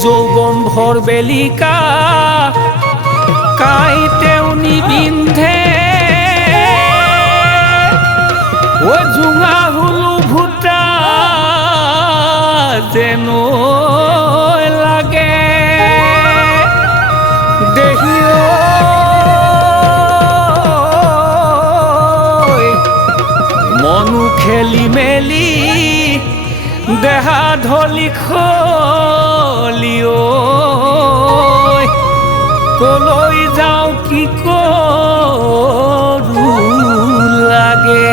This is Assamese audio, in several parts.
যৌবন ভর বেলিকা কাইতেও নিবিন্ধে ও জুঙা হুলু ভুটা যেন লাগে দেহিও মনু খেলি মেলি দেহা ঢলি খলিও কলৈ যাও কি কৰো লাগে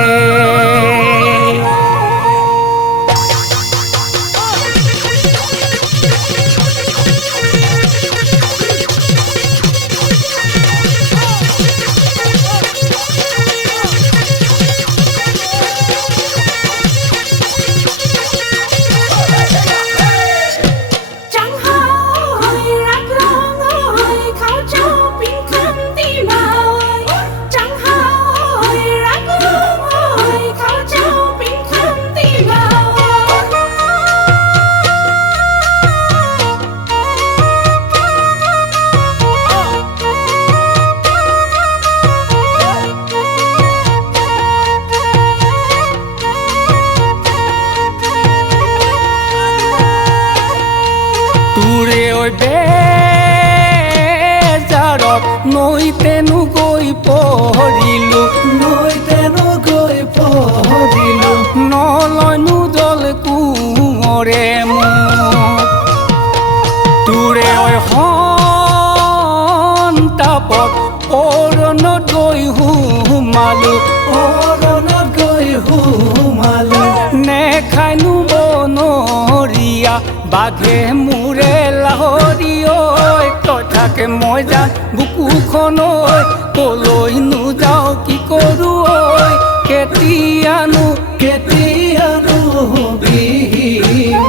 বেজাৰত নৈতেনো গৈ পঢ়িলো নলয়নো জল কোঁৱৰে মোক তোৰে সন্তাপত অৰণত গৈ সোমালো নেখাইনো বনৰীয়া বাঘে মোৰে লাহৰি ঐ তই থাকে মই যাম বুকুখনৈ কলৈ নোযাওঁ কি কৰোঁ ঐ কেতিয়ানো বিহিম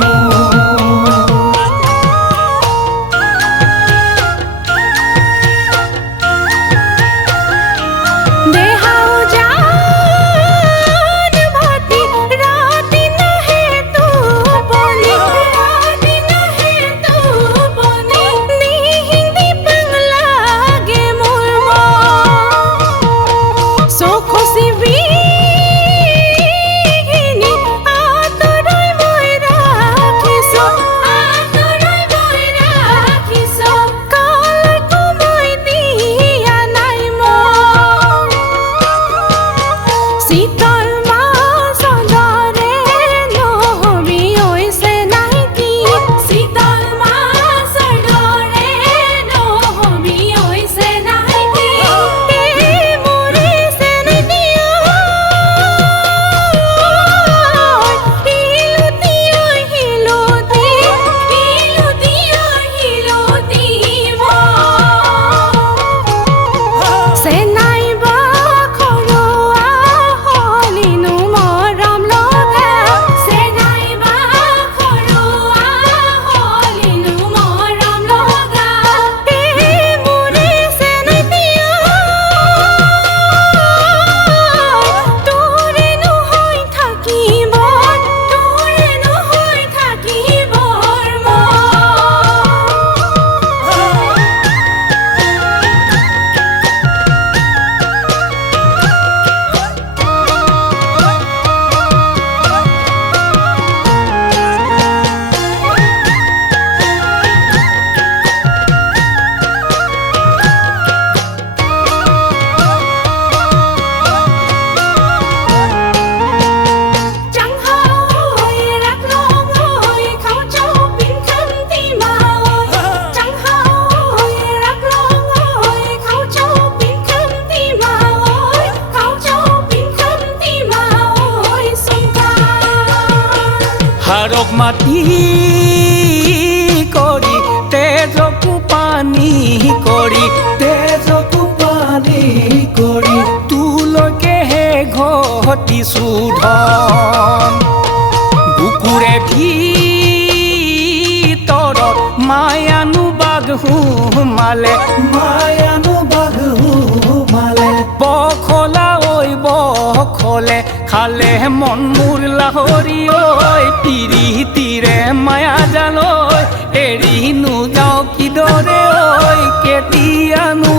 হাৰক মাটি কৰি তেজকো পানী কৰি তোলৈকেহে ঘটিছো ধন বুকুৰে ভিতৰত মায়ানো বাঘ সোমালে বখলা ঐ বখলে খালে মন মোৰ লাহৰি ঐ পিৰিতিৰে মায়া জাল এৰি কিদৰে ঐ কেতিয়ানো